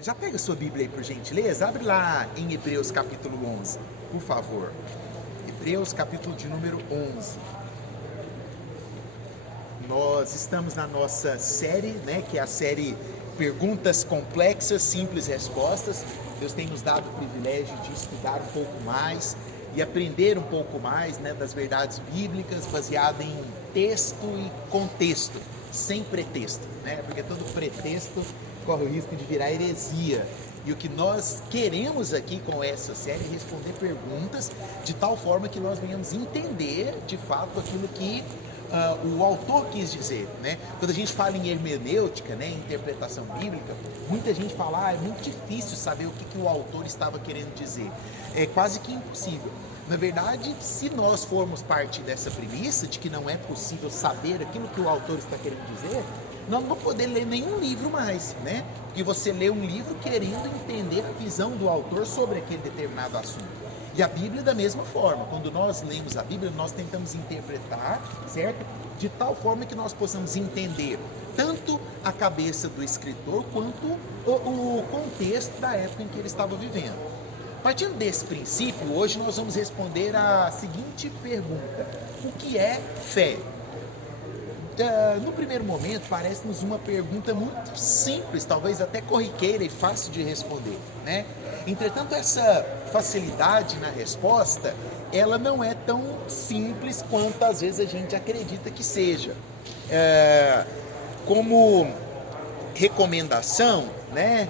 Já pega sua Bíblia aí, por gentileza, abre lá em Hebreus capítulo 11, por favor. Hebreus capítulo de número 11. Nós estamos na nossa série, né, que é a série Perguntas Complexas, Simples Respostas. Deus tem nos dado o privilégio de estudar um pouco mais e aprender um pouco mais, né, das verdades bíblicas, baseado em texto e contexto, sem pretexto, né, porque todo pretexto corre o risco de virar heresia. E o que nós queremos aqui com essa série é responder perguntas de tal forma que nós venhamos entender de fato aquilo que o autor quis dizer, né? Quando a gente fala em hermenêutica, né, interpretação bíblica, muita gente fala, é muito difícil saber o que o autor estava querendo dizer. É quase que impossível. Na verdade, se nós formos partir dessa premissa de que não é possível saber aquilo que o autor está querendo dizer, nós não vamos poder ler nenhum livro mais, né? Porque você lê um livro querendo entender a visão do autor sobre aquele determinado assunto. E a Bíblia da mesma forma. Quando nós lemos a Bíblia, nós tentamos interpretar, certo? De tal forma que nós possamos entender tanto a cabeça do escritor quanto o contexto da época em que ele estava vivendo. Partindo desse princípio, hoje nós vamos responder a seguinte pergunta: o que é fé? No primeiro momento, parece-nos uma pergunta muito simples, talvez até corriqueira e fácil de responder, né? Entretanto, essa facilidade na resposta, ela não é tão simples quanto às vezes a gente acredita que seja. Como recomendação, né?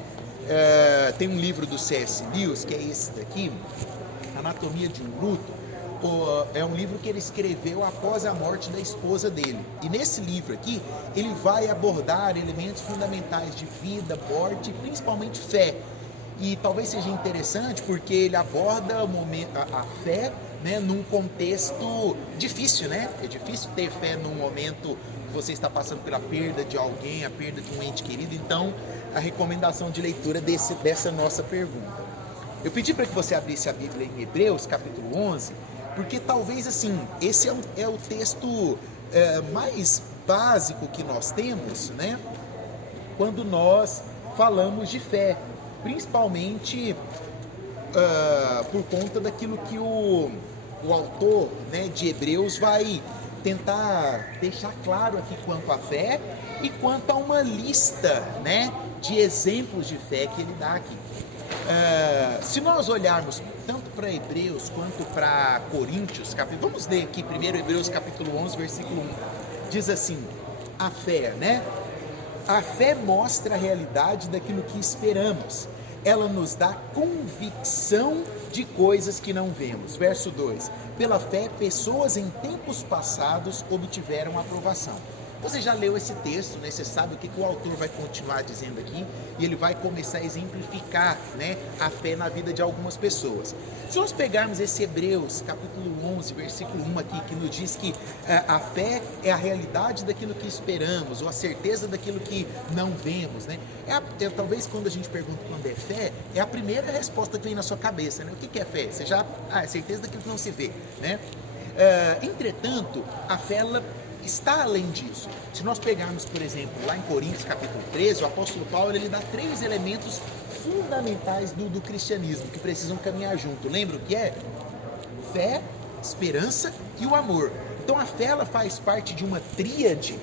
Tem um livro do C.S. Lewis, que é esse daqui, Anatomia de um Bruto. É um livro que ele escreveu após a morte da esposa dele. E nesse livro aqui, ele vai abordar elementos fundamentais de vida, morte e principalmente fé. E talvez seja interessante porque ele aborda a fé, né, num contexto difícil, né? É difícil ter fé num momento que você está passando pela perda de alguém, a perda de um ente querido. Então, a recomendação de leitura dessa nossa pergunta. Eu pedi para que você abrisse a Bíblia em Hebreus, capítulo 11, porque talvez, assim, esse é o texto mais básico que nós temos, né? Quando nós falamos de fé, principalmente por conta daquilo que o autor, né, de Hebreus vai tentar deixar claro aqui quanto à fé e quanto a uma lista, né, de exemplos de fé que ele dá aqui. Se nós olharmos tanto para Hebreus quanto para Coríntios, vamos ler aqui primeiro Hebreus capítulo 11, versículo 1. Diz assim: a fé, né? A fé mostra a realidade daquilo que esperamos. Ela nos dá convicção de coisas que não vemos. Verso 2. Pela fé, pessoas em tempos passados obtiveram aprovação. Você já leu esse texto, né? Você sabe o que o autor vai continuar dizendo aqui, e ele vai começar a exemplificar, né, a fé na vida de algumas pessoas. Se nós pegarmos esse Hebreus, capítulo 11, versículo 1 aqui, que nos diz que a fé é a realidade daquilo que esperamos, ou a certeza daquilo que não vemos, né? Talvez quando a gente pergunta quando é fé, é a primeira resposta que vem na sua cabeça, né? O que é fé? Você já, é certeza daquilo que não se vê, né? Entretanto, a fé, ela está além disso. Se nós pegarmos, por exemplo, lá em Coríntios capítulo 13, o apóstolo Paulo, ele dá 3 elementos fundamentais do cristianismo que precisam caminhar junto. Lembra o que é? Fé, esperança e o amor. Então a fé, ela faz parte de uma tríade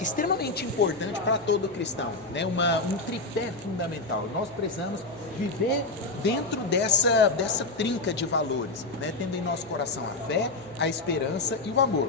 extremamente importante para todo cristão, né? Um tripé fundamental. Nós precisamos viver dentro dessa trinca de valores, né? Tendo em nosso coração a fé, a esperança e o amor.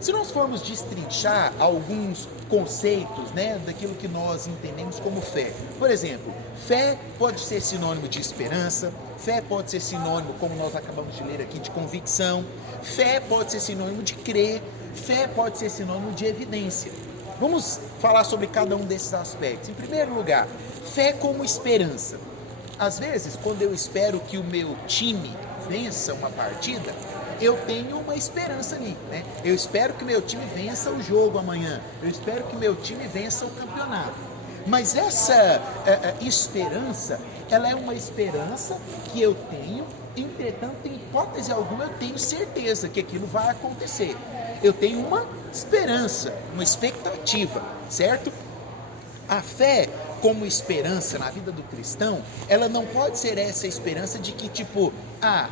Se nós formos destrinchar alguns conceitos, né, daquilo que nós entendemos como fé, por exemplo, fé pode ser sinônimo de esperança, fé pode ser sinônimo, como nós acabamos de ler aqui, de convicção, fé pode ser sinônimo de crer, fé pode ser sinônimo de evidência. Vamos falar sobre cada um desses aspectos. Em primeiro lugar, fé como esperança. Às vezes, quando eu espero que o meu time vença uma partida, eu tenho uma esperança ali, né? Eu espero que meu time vença o jogo amanhã, eu espero que meu time vença o campeonato. Mas essa esperança, ela é uma esperança que eu tenho, entretanto, em hipótese alguma, eu tenho certeza que aquilo vai acontecer. Eu tenho uma esperança, uma expectativa, certo? A fé como esperança na vida do cristão, ela não pode ser essa esperança de que tipo,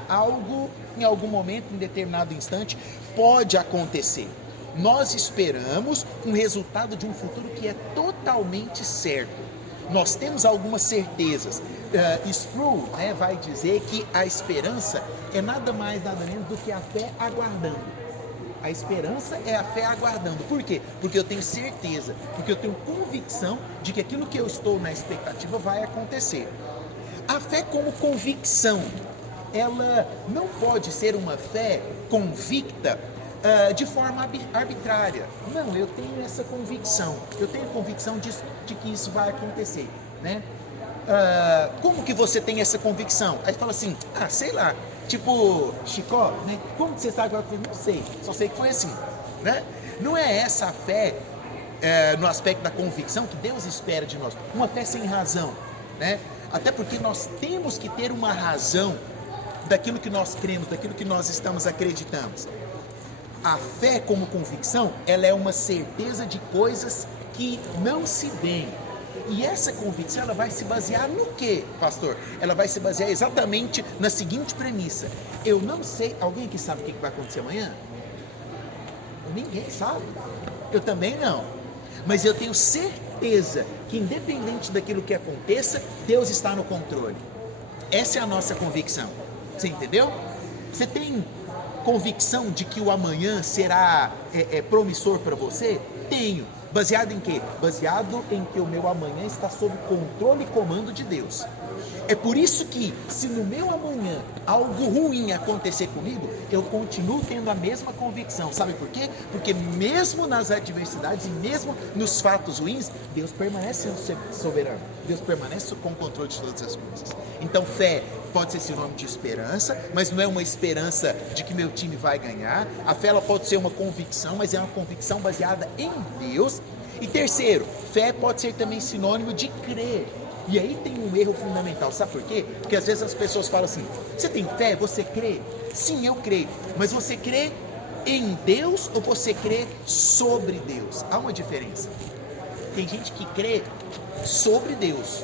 algo em algum momento, em determinado instante, pode acontecer. Nós esperamos um resultado de um futuro que é totalmente certo. Nós temos algumas certezas. Sproul, vai dizer que a esperança é nada mais, nada menos do que a fé aguardando. A esperança é a fé aguardando. Por quê? Porque eu tenho certeza, porque eu tenho convicção de que aquilo que eu estou na expectativa vai acontecer. A fé como convicção, ela não pode ser uma fé convicta de forma arbitrária. Não, eu tenho essa convicção, eu tenho a convicção de que isso vai acontecer, né? Como que você tem essa convicção? Aí fala assim, sei lá, tipo Chicó, né? Como que você sabe que vai acontecer? Não sei, só sei que foi assim, né? Não é essa a fé no aspecto da convicção que Deus espera de nós, uma fé sem razão, né? Até porque nós temos que ter uma razão daquilo que nós cremos, daquilo que nós estamos acreditando. A fé como convicção, ela é uma certeza de coisas que não se veem. E essa convicção, ela vai se basear no quê, pastor? Ela vai se basear exatamente na seguinte premissa. Eu não sei, alguém aqui sabe o que vai acontecer amanhã? Ninguém sabe. Eu também não. Mas eu tenho certeza que independente daquilo que aconteça, Deus está no controle. Essa é a nossa convicção. Você entendeu? Você tem convicção de que o amanhã será promissor para você? Tenho. Baseado em quê? Baseado em que o meu amanhã está sob controle e comando de Deus. É por isso que, se no meu amanhã algo ruim acontecer comigo, eu continuo tendo a mesma convicção. Sabe por quê? Porque mesmo nas adversidades e mesmo nos fatos ruins, Deus permanece sendo soberano. Deus permanece com o controle de todas as coisas. Então, fé pode ser sinônimo de esperança, mas não é uma esperança de que meu time vai ganhar. A fé ela pode ser uma convicção, mas é uma convicção baseada em Deus. E terceiro, fé pode ser também sinônimo de crer. E aí tem um erro fundamental, sabe por quê? Porque às vezes as pessoas falam assim, você tem fé? Você crê? Sim, eu creio. Mas você crê em Deus ou você crê sobre Deus? Há uma diferença. Tem gente que crê sobre Deus.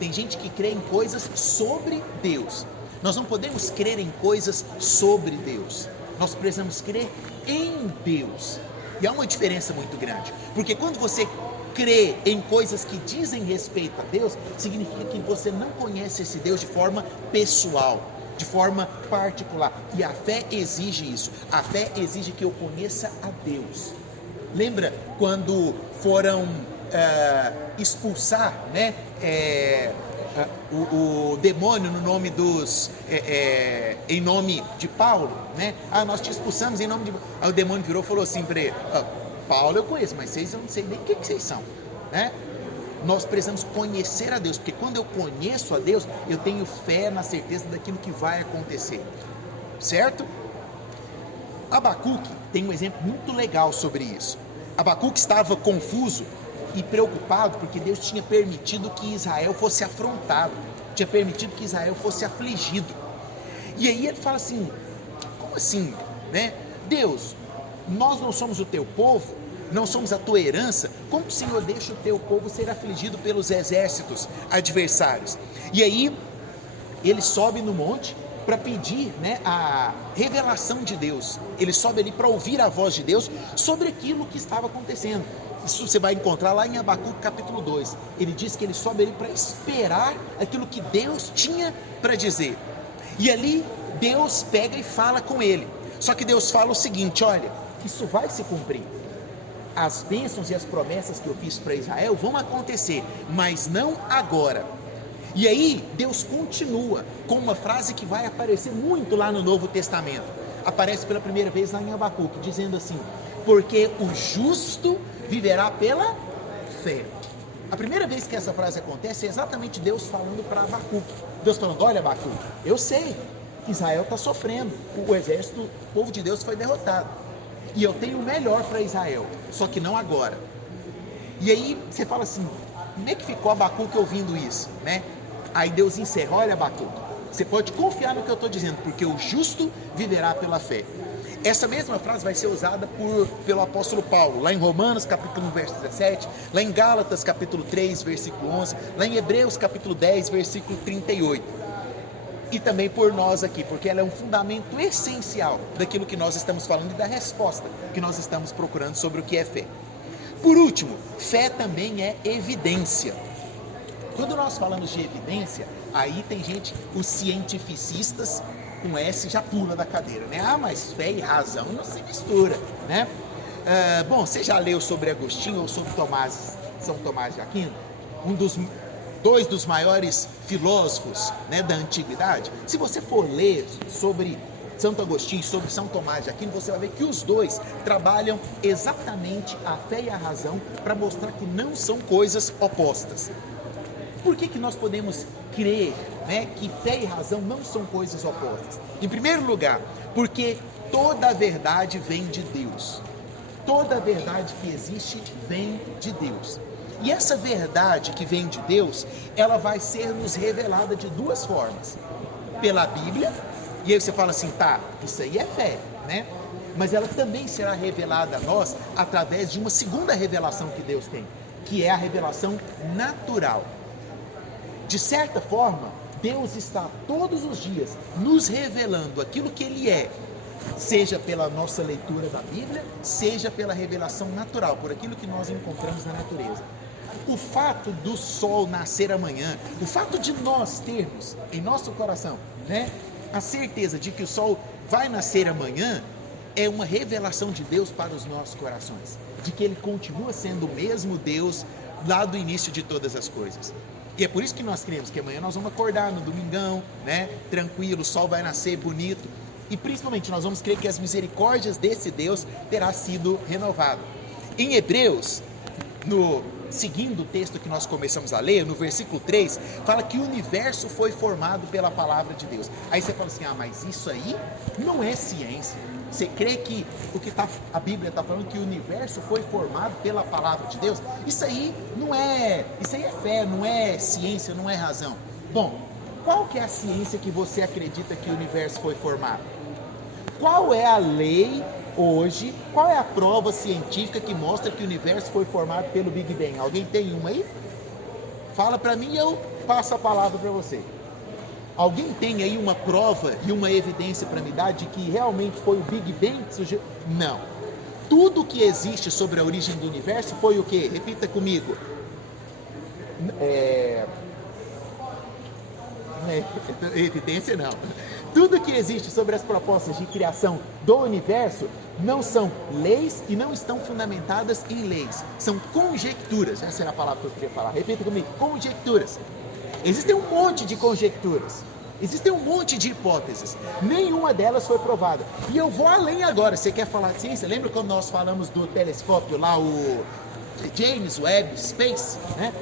Tem gente que crê em coisas sobre Deus. Nós não podemos crer em coisas sobre Deus. Nós precisamos crer em Deus. E há uma diferença muito grande. Porque quando você crê em coisas que dizem respeito a Deus, significa que você não conhece esse Deus de forma pessoal, de forma particular. E a fé exige isso. A fé exige que eu conheça a Deus. Lembra quando foram expulsar, né, o demônio no nome em nome de Paulo, né? Nós te expulsamos em nome de... Aí o demônio virou e falou assim para ele, Paulo eu conheço, mas vocês eu não sei nem o que vocês são, né? Nós precisamos conhecer a Deus, porque quando eu conheço a Deus, eu tenho fé na certeza daquilo que vai acontecer, certo? Abacuque tem um exemplo muito legal sobre isso. Abacuque estava confuso e preocupado porque Deus tinha permitido que Israel fosse afrontado, tinha permitido que Israel fosse afligido. E aí ele fala assim, como assim, né? Deus, nós não somos o teu povo, não somos a tua herança, como o Senhor deixa o teu povo ser afligido pelos exércitos adversários? E aí ele sobe no monte para pedir, né, a revelação de Deus. Ele sobe ali para ouvir a voz de Deus sobre aquilo que estava acontecendo. Isso você vai encontrar lá em Abacuque capítulo 2. Ele diz que ele sobe ali para esperar aquilo que Deus tinha para dizer. E ali Deus pega e fala com ele. Só que Deus fala o seguinte, olha, isso vai se cumprir. As bênçãos e as promessas que eu fiz para Israel vão acontecer, mas não agora. E aí Deus continua com uma frase que vai aparecer muito lá no Novo Testamento. Aparece pela primeira vez lá em Abacuque, dizendo assim, porque o justo viverá pela fé. A primeira vez que essa frase acontece é exatamente Deus falando para Abacuque. Deus falando, olha Abacuque, eu sei que Israel está sofrendo, o exército, o povo de Deus foi derrotado. E eu tenho o melhor para Israel, só que não agora. E aí você fala assim, como é que ficou Abacuque ouvindo isso, né? Aí Deus encerra, olha Abacuque, você pode confiar no que eu estou dizendo, porque o justo viverá pela fé. Essa mesma frase vai ser usada pelo apóstolo Paulo, lá em Romanos capítulo 1, verso 17, lá em Gálatas capítulo 3, versículo 11, lá em Hebreus capítulo 10, versículo 38. E também por nós aqui, porque ela é um fundamento essencial daquilo que nós estamos falando e da resposta que nós estamos procurando sobre o que é fé. Por último, fé também é evidência. Quando nós falamos de evidência, aí tem gente, os cientificistas com S já pula da cadeira, né? Ah, mas fé e razão não se mistura, né? Bom, você já leu sobre Agostinho ou sobre São Tomás de Aquino? Dois dos maiores filósofos, né, da antiguidade. Se você for ler sobre Santo Agostinho, sobre São Tomás de Aquino, você vai ver que os dois trabalham exatamente a fé e a razão para mostrar que não são coisas opostas. Por que nós podemos crer, né, que fé e razão não são coisas opostas? Em primeiro lugar, porque toda a verdade vem de Deus. Toda a verdade que existe vem de Deus. E essa verdade que vem de Deus, ela vai ser nos revelada de duas formas. Pela Bíblia, e aí você fala assim, tá, isso aí é fé, né? Mas ela também será revelada a nós através de uma segunda revelação que Deus tem, que é a revelação natural. De certa forma, Deus está todos os dias nos revelando aquilo que Ele é, seja pela nossa leitura da Bíblia, seja pela revelação natural, por aquilo que nós encontramos na natureza. O fato do sol nascer amanhã, o fato de nós termos em nosso coração, né, a certeza de que o sol vai nascer amanhã, é uma revelação de Deus para os nossos corações, de que Ele continua sendo o mesmo Deus lá do início de todas as coisas. E é por isso que nós cremos que amanhã nós vamos acordar no domingão, né, tranquilo, o sol vai nascer bonito, e principalmente nós vamos crer que as misericórdias desse Deus terá sido renovado. Em Hebreus, seguindo o texto que nós começamos a ler, no versículo 3, fala que o universo foi formado pela palavra de Deus. Aí você fala assim, mas isso aí não é ciência. Você crê que a Bíblia está falando que o universo foi formado pela palavra de Deus? Isso aí é fé, não é ciência, não é razão. Bom, qual que é a ciência que você acredita que o universo foi formado? Qual é a lei hoje, qual é a prova científica que mostra que o universo foi formado pelo Big Bang? Alguém tem uma aí? Fala para mim e eu passo a palavra para você. Alguém tem aí uma prova e uma evidência para me dar de que realmente foi o Big Bang que surgiu? Não. Tudo que existe sobre a origem do universo foi o quê? Repita comigo. Evidência não. Tudo que existe sobre as propostas de criação do universo não são leis e não estão fundamentadas em leis. São conjecturas. Essa era a palavra que eu queria falar. Repita comigo. Conjecturas. Existem um monte de conjecturas. Existem um monte de hipóteses. Nenhuma delas foi provada. E eu vou além agora. Você quer falar de ciência? Lembra quando nós falamos do telescópio lá, o James Webb Space, né?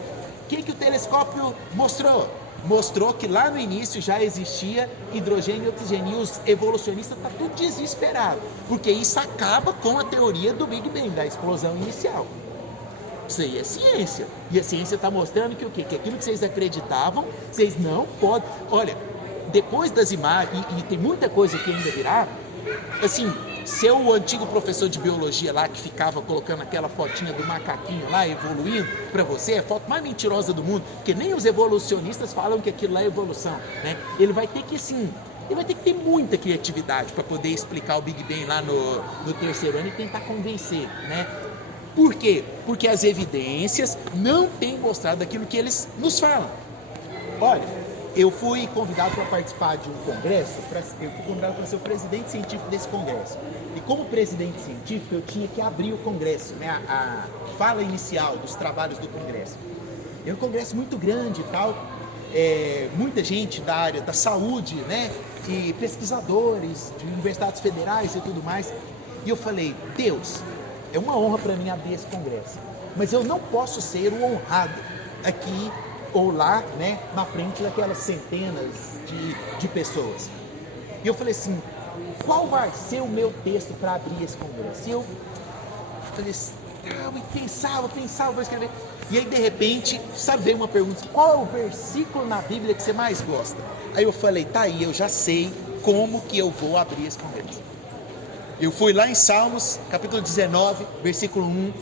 O que o telescópio mostrou? Mostrou que lá no início já existia hidrogênio e oxigênio, e os evolucionistas estão tudo desesperados, porque isso acaba com a teoria do Big Bang, da explosão inicial. Isso aí é ciência, e a ciência está mostrando que o quê? Que aquilo que vocês acreditavam, vocês não podem. Olha, depois das imagens, e tem muita coisa que ainda virá, assim, seu antigo professor de biologia lá, que ficava colocando aquela fotinha do macaquinho lá, evoluindo para você, é a foto mais mentirosa do mundo, porque nem os evolucionistas falam que aquilo lá é evolução, né? Ele vai ter que ter muita criatividade para poder explicar o Big Bang lá no terceiro ano e tentar convencer, né? Por quê? Porque as evidências não têm mostrado aquilo que eles nos falam. Olha, eu fui convidado para participar de um congresso, eu fui convidado para ser o presidente científico desse congresso. E como presidente científico, eu tinha que abrir o congresso, né, a fala inicial dos trabalhos do congresso. É um congresso muito grande e tal, muita gente da área da saúde, né, e pesquisadores de universidades federais e tudo mais. E eu falei, Deus, é uma honra para mim abrir esse congresso, mas eu não posso ser o honrado aqui ou lá, né, na frente daquelas centenas de pessoas. E eu falei assim, qual vai ser o meu texto para abrir esse congresso? E eu falei assim, pensava, vou escrever. E aí, de repente, sabe, veio uma pergunta, qual é o versículo na Bíblia que você mais gosta? Aí eu falei, tá aí, eu já sei como que eu vou abrir esse congresso. Eu fui lá em Salmos, capítulo 19, versículo 1,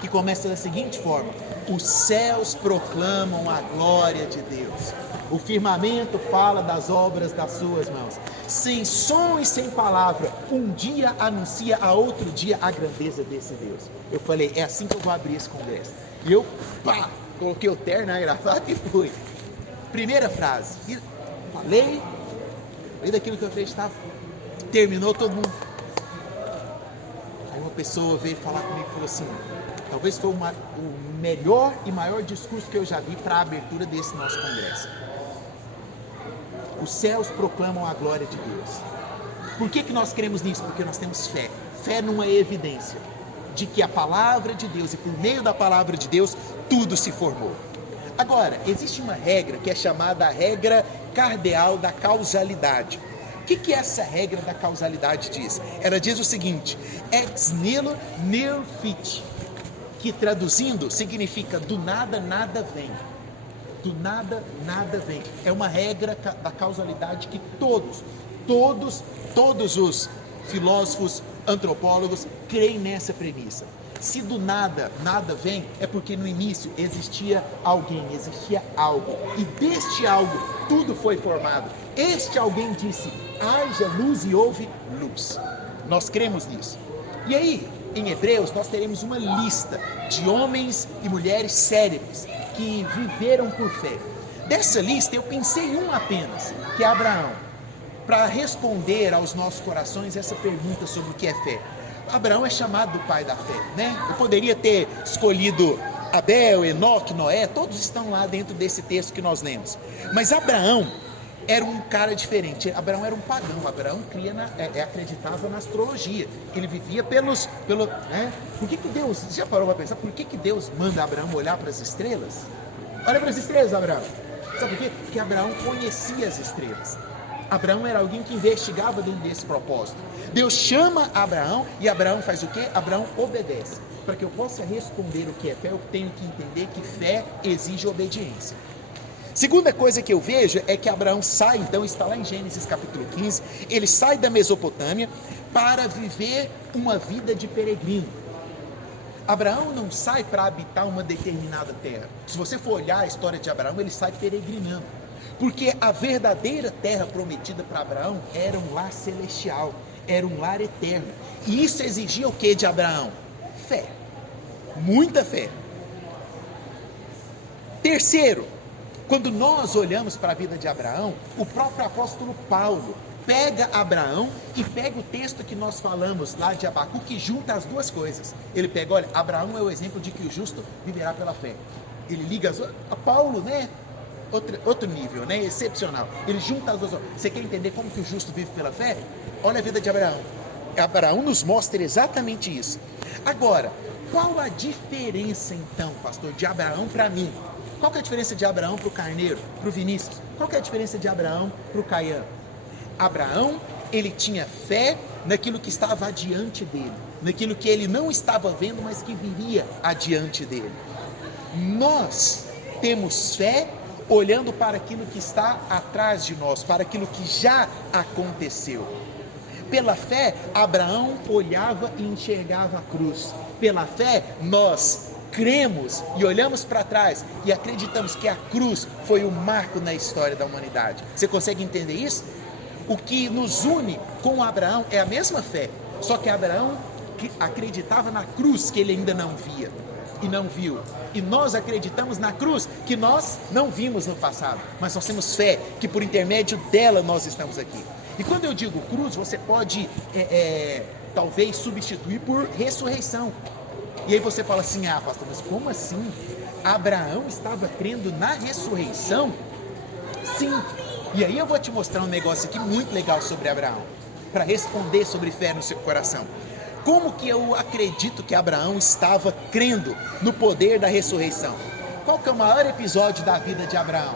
que começa da seguinte forma: os céus proclamam a glória de Deus, o firmamento fala das obras das suas mãos, sem som e sem palavra, um dia anuncia a outro dia a grandeza desse Deus. Eu falei, é assim que eu vou abrir esse congresso. E eu, coloquei o terno na gravata e fui. Primeira frase, falei daquilo que eu acreditava, terminou todo mundo. Aí uma pessoa veio falar comigo e falou assim, talvez foi o melhor e maior discurso que eu já vi para a abertura desse nosso congresso. Os céus proclamam a glória de Deus. Por que nós cremos nisso? Porque nós temos fé. Fé numa evidência de que a palavra de Deus, e por meio da palavra de Deus, tudo se formou. Agora, existe uma regra que é chamada a regra cardeal da causalidade. O que essa regra da causalidade diz? Ela diz o seguinte: ex nihilo nihil fit, que traduzindo significa do nada, nada vem. Do nada, nada vem. É uma regra da causalidade que todos os filósofos, antropólogos creem nessa premissa. Se do nada, nada vem, é porque no início existia alguém, existia algo. E deste algo, tudo foi formado. Este alguém disse, haja luz e houve luz. Nós cremos nisso. E aí, em Hebreus, nós teremos uma lista de homens e mulheres célebres que viveram por fé. Dessa lista, eu pensei em um apenas, que é Abraão, para responder aos nossos corações essa pergunta sobre o que é fé. Abraão é chamado do pai da fé, né? Eu poderia ter escolhido Abel, Enoque, Noé, todos estão lá dentro desse texto que nós lemos. Mas Abraão era um cara diferente. Abraão era um pagão. Abraão acreditava na astrologia. Ele vivia né? Por que Deus, você já parou para pensar, por que Deus manda Abraão olhar para as estrelas? Olha para as estrelas, Abraão. Sabe por quê? Porque Abraão conhecia as estrelas. Abraão era alguém que investigava dentro desse propósito. Deus chama Abraão e Abraão faz o quê? Abraão obedece. Para que eu possa responder o que é fé, eu tenho que entender que fé exige obediência. Segunda coisa que eu vejo é que Abraão sai, então está lá em Gênesis capítulo 15, ele sai da Mesopotâmia para viver uma vida de peregrino. Abraão não sai para habitar uma determinada terra. Se você for olhar a história de Abraão, ele sai peregrinando. Porque a verdadeira terra prometida para Abraão era um lar celestial, era um lar eterno. E isso exigia o que de Abraão? Fé. Muita fé. Terceiro, quando nós olhamos para a vida de Abraão, o próprio apóstolo Paulo pega Abraão e pega o texto que nós falamos lá de Abacuque, que junta as duas coisas. Ele pega, olha, Abraão é o exemplo de que o justo viverá pela fé. Ele liga a Paulo, né? Outro nível, né? Excepcional. Ele junta as duas. Você quer entender como que o justo vive pela fé? Olha a vida de Abraão. Abraão nos mostra exatamente isso. Agora, qual a diferença então, pastor, de Abraão para mim? Qual que é a diferença de Abraão para o Carneiro, para o Vinícius? Qual que é a diferença de Abraão para o Caian? Abraão, ele tinha fé naquilo que estava adiante dele, naquilo que ele não estava vendo, mas que viria adiante dele. Nós temos fé olhando para aquilo que está atrás de nós, para aquilo que já aconteceu. Pela fé, Abraão olhava e enxergava a cruz. Pela fé, nós cremos e olhamos para trás e acreditamos que a cruz foi o marco na história da humanidade. Você consegue entender isso? O que nos une com Abraão é a mesma fé, só que Abraão acreditava na cruz que ele ainda não via e não viu. E nós acreditamos na cruz que nós não vimos no passado, mas nós temos fé que por intermédio dela nós estamos aqui. E quando eu digo cruz, você pode talvez substituir por ressurreição. E aí você fala assim, pastor, mas como assim? Abraão estava crendo na ressurreição? Sim. E aí eu vou te mostrar um negócio aqui muito legal sobre Abraão, para responder sobre fé no seu coração. Como que eu acredito que Abraão estava crendo no poder da ressurreição? Qual que é o maior episódio da vida de Abraão?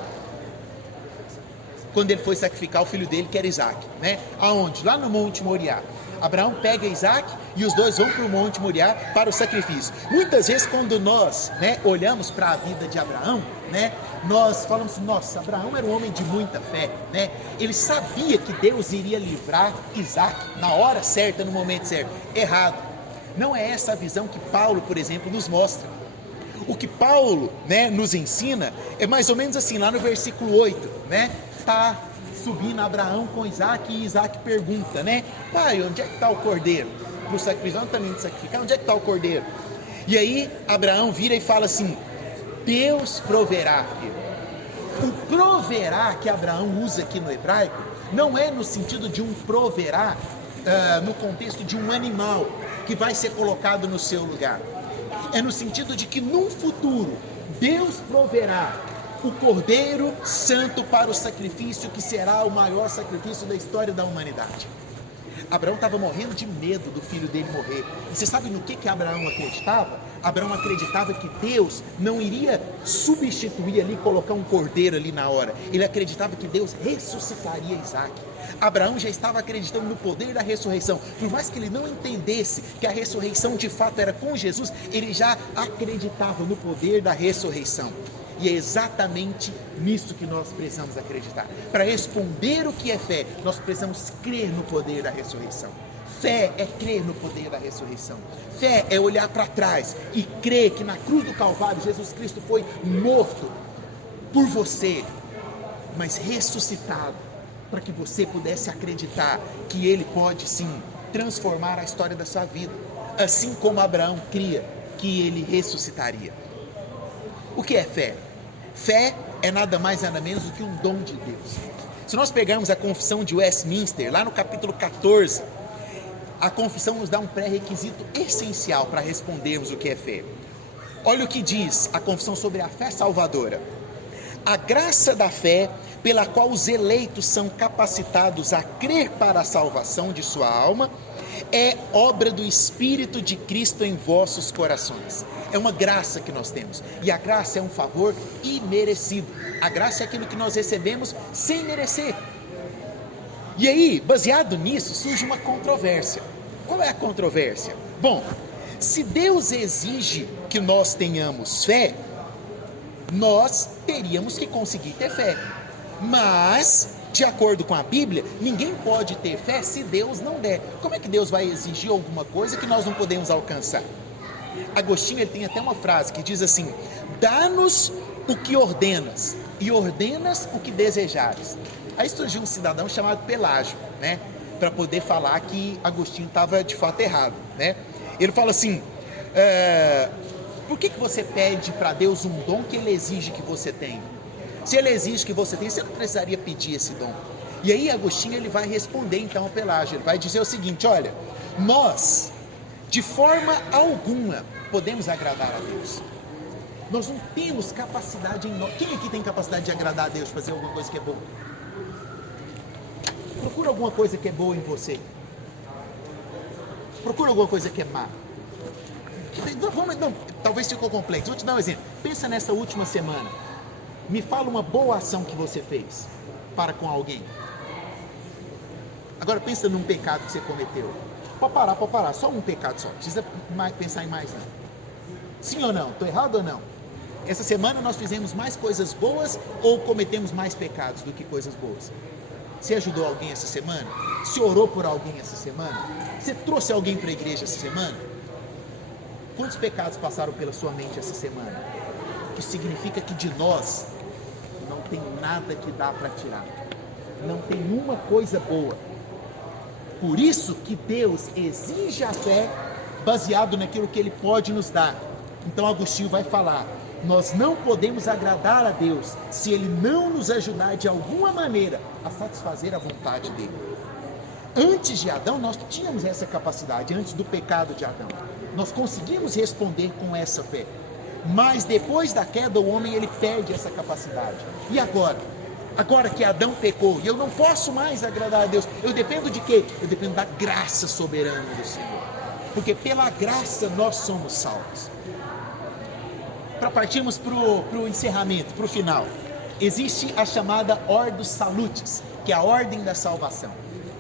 Quando ele foi sacrificar o filho dele, que era Isaac, né? Aonde? Lá no Monte Moriá. Abraão pega Isaac e os dois vão para o Monte Moriá para o sacrifício. Muitas vezes quando nós, olhamos para a vida de Abraão, nós falamos assim, nossa, Abraão era um homem de muita fé, ele sabia que Deus iria livrar Isaac na hora certa, no momento certo. Errado. Não é essa a visão que Paulo, por exemplo, nos mostra. O que Paulo, nos ensina é mais ou menos assim, lá no versículo 8, está subindo Abraão com Isaac e Isaac pergunta, pai, onde é que está o cordeiro? Para o sacrifício, não também de sacrificar, onde é que está o cordeiro? E aí Abraão vira e fala assim, Deus proverá, filho. O proverá que Abraão usa aqui no hebraico, não é no sentido de um proverá, no contexto de um animal que vai ser colocado no seu lugar. É no sentido de que num futuro, Deus proverá o Cordeiro Santo para o sacrifício, que será o maior sacrifício da história da humanidade. Abraão estava morrendo de medo do filho dele morrer. E você sabe no que Abraão acreditava? Abraão acreditava que Deus não iria substituir ali, colocar um cordeiro ali na hora. Ele acreditava que Deus ressuscitaria Isaac. Abraão já estava acreditando no poder da ressurreição. Por mais que ele não entendesse que a ressurreição de fato era com Jesus, ele já acreditava no poder da ressurreição. E é exatamente nisso que nós precisamos acreditar. Para responder o que é fé, nós precisamos crer no poder da ressurreição. Fé é crer no poder da ressurreição. Fé é olhar para trás e crer que na cruz do Calvário Jesus Cristo foi morto por você, mas ressuscitado, para que você pudesse acreditar que Ele pode sim transformar a história da sua vida, assim como Abraão cria que Ele ressuscitaria. O que é fé? Fé é nada mais nada menos do que um dom de Deus. Se nós pegarmos a confissão de Westminster, lá no capítulo 14, a confissão nos dá um pré-requisito essencial para respondermos o que é fé. Olha o que diz a confissão sobre a fé salvadora. A graça da fé, pela qual os eleitos são capacitados a crer para a salvação de sua alma, é obra do Espírito de Cristo em vossos corações. É uma graça que nós temos, e a graça é um favor imerecido. A graça é aquilo que nós recebemos sem merecer. E aí, baseado nisso, surge uma controvérsia. Qual é a controvérsia? Bom, se Deus exige que nós tenhamos fé, nós teríamos que conseguir ter fé. Mas, de acordo com a Bíblia, ninguém pode ter fé se Deus não der. Como é que Deus vai exigir alguma coisa que nós não podemos alcançar? Agostinho, ele tem até uma frase que diz assim: dá-nos o que ordenas, e ordenas o que desejares. Aí surgiu um cidadão chamado Pelágio, para poder falar que Agostinho estava de fato errado, Ele fala assim, por que você pede para Deus um dom que Ele exige que você tenha? Se Ele exige que você tenha, você não precisaria pedir esse dom. E aí Agostinho, ele vai responder então a Pelágio, ele vai dizer o seguinte: olha, nós de forma alguma podemos agradar a Deus. Nós não temos capacidade em nós. Quem aqui tem capacidade de agradar a Deus, fazer alguma coisa que é boa? Procura alguma coisa que é boa em você. Procura alguma coisa que é má. Não, talvez ficou complexo. Vou te dar um exemplo. Pensa nessa última semana. Me fala uma boa ação que você fez para com alguém. Agora pensa num pecado que você cometeu. Pode parar. Só um pecado só. Não precisa pensar em mais não. Sim ou não? Estou errado ou não? Essa semana nós fizemos mais coisas boas ou cometemos mais pecados do que coisas boas? Você ajudou alguém essa semana? Você orou por alguém essa semana? Você trouxe alguém para a igreja essa semana? Quantos pecados passaram pela sua mente essa semana? Isso significa que de nós não tem nada que dá para tirar. Não tem uma coisa boa. Por isso que Deus exige a fé baseado naquilo que Ele pode nos dar. Então Agostinho vai falar: nós não podemos agradar a Deus se Ele não nos ajudar de alguma maneira a satisfazer a vontade dEle. Antes de Adão, nós tínhamos essa capacidade, antes do pecado de Adão. Nós conseguimos responder com essa fé. Mas depois da queda, o homem ele perde essa capacidade. E agora? Agora que Adão pecou, e eu não posso mais agradar a Deus, eu dependo de quê? Eu dependo da graça soberana do Senhor. Porque pela graça nós somos salvos. Para partirmos para o encerramento, para o final, existe a chamada Ordo Salutis, que é a ordem da salvação,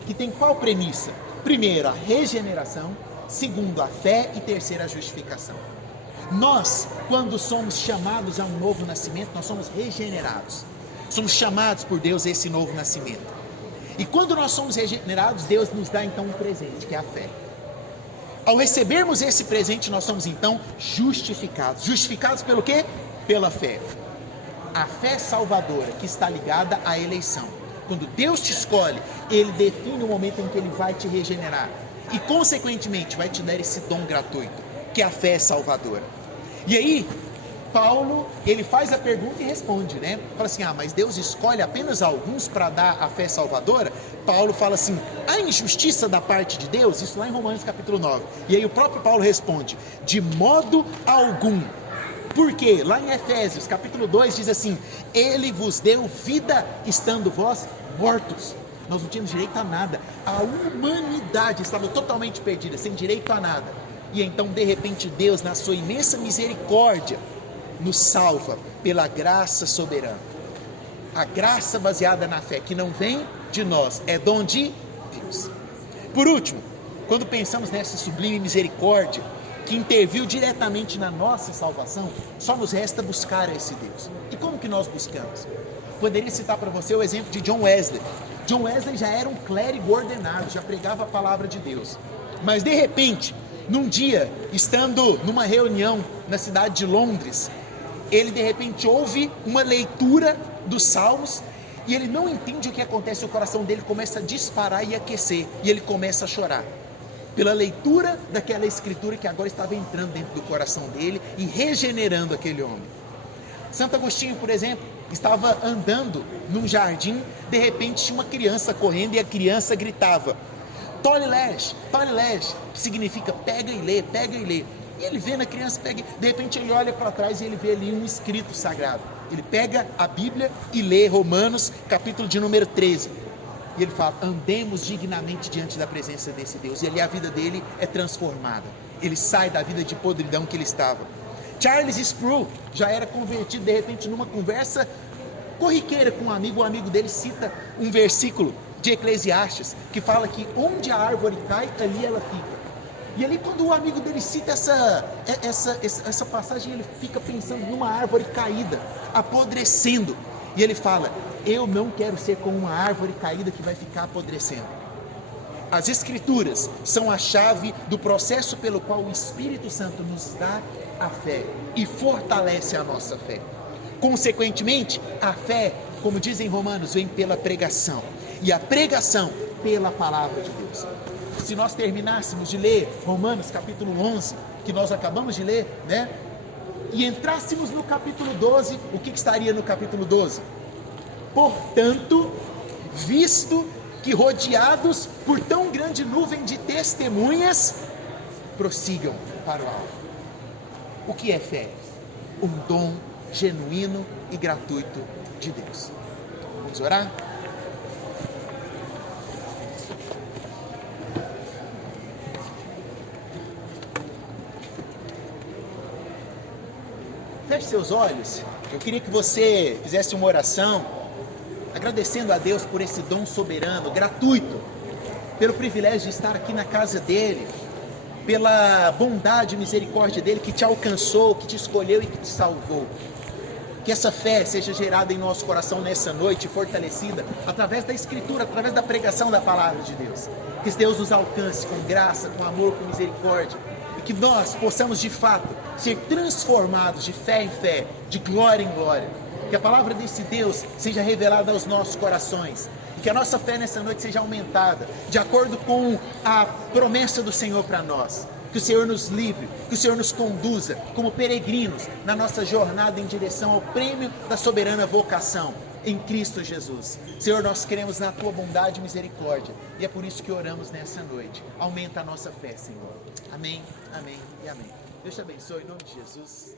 que tem qual premissa? Primeiro, a regeneração. Segundo, a fé. E terceiro, a justificação. Nós, quando somos chamados a um novo nascimento, nós somos regenerados. Somos chamados por Deus a esse novo nascimento. E quando nós somos regenerados, Deus nos dá então um presente, que é a fé. Ao recebermos esse presente, nós somos então justificados. Justificados pelo quê? Pela fé. A fé salvadora, que está ligada à eleição. Quando Deus te escolhe, Ele define o momento em que Ele vai te regenerar. E consequentemente vai te dar esse dom gratuito, que é a fé salvadora. E aí, Paulo, ele faz a pergunta e responde, né? Fala assim, mas Deus escolhe apenas alguns para dar a fé salvadora? Paulo fala assim, a injustiça da parte de Deus? Isso lá em Romanos capítulo 9. E aí o próprio Paulo responde, de modo algum. Por quê? Lá em Efésios capítulo 2 diz assim, Ele vos deu vida estando vós mortos. Nós não tínhamos direito a nada. A humanidade estava totalmente perdida, sem direito a nada. E então, de repente, Deus, na sua imensa misericórdia, nos salva pela graça soberana. A graça baseada na fé, que não vem de nós, é dom de Deus. Por último, quando pensamos nessa sublime misericórdia, que interviu diretamente na nossa salvação, só nos resta buscar esse Deus. E como que nós buscamos? Poderia citar para você o exemplo de John Wesley. John Wesley já era um clérigo ordenado, já pregava a palavra de Deus. Mas de repente, num dia, estando numa reunião na cidade de Londres, ele de repente ouve uma leitura dos Salmos e ele não entende o que acontece, o coração dele começa a disparar e aquecer, e ele começa a chorar. Pela leitura daquela escritura que agora estava entrando dentro do coração dele e regenerando aquele homem. Santo Agostinho, por exemplo, estava andando num jardim, de repente tinha uma criança correndo e a criança gritava, Tole Lesh, que significa pega e lê, pega e lê. E ele vê na criança, de repente ele olha para trás e ele vê ali um escrito sagrado. Ele pega a Bíblia e lê Romanos, capítulo de número 13. E ele fala, andemos dignamente diante da presença desse Deus. E ali a vida dele é transformada. Ele sai da vida de podridão que ele estava. Charles Sproul já era convertido de repente numa conversa corriqueira com um amigo. O amigo dele cita um versículo de Eclesiastes que fala que onde a árvore cai, ali ela fica. E ali quando o amigo dele cita essa passagem, ele fica pensando numa árvore caída, apodrecendo. E ele fala, eu não quero ser como uma árvore caída que vai ficar apodrecendo. As Escrituras são a chave do processo pelo qual o Espírito Santo nos dá a fé e fortalece a nossa fé. Consequentemente, a fé, como dizem Romanos, vem pela pregação. E a pregação pela palavra de Deus. Se nós terminássemos de ler Romanos capítulo 11, que nós acabamos de ler, né? E entrássemos no capítulo 12, o que estaria no capítulo 12? Portanto, visto que rodeados por tão grande nuvem de testemunhas, prossigam para o alvo. O que é fé? Um dom genuíno e gratuito de Deus. Vamos orar? Feche seus olhos. Eu queria que você fizesse uma oração agradecendo a Deus por esse dom soberano, gratuito, pelo privilégio de estar aqui na casa dele, pela bondade e misericórdia dele que te alcançou, que te escolheu e que te salvou. Que essa fé seja gerada em nosso coração nessa noite, fortalecida através da Escritura, através da pregação da palavra de Deus. Que Deus nos alcance com graça, com amor, com misericórdia, e que nós possamos de fato ser transformados de fé em fé, de glória em glória. Que a palavra desse Deus seja revelada aos nossos corações, e que a nossa fé nessa noite seja aumentada, de acordo com a promessa do Senhor para nós. Que o Senhor nos livre, que o Senhor nos conduza como peregrinos na nossa jornada em direção ao prêmio da soberana vocação em Cristo Jesus. Senhor, nós queremos na Tua bondade e misericórdia, e é por isso que oramos nessa noite. Aumenta a nossa fé, Senhor. Amém, amém e amém. Deus te abençoe em nome de Jesus.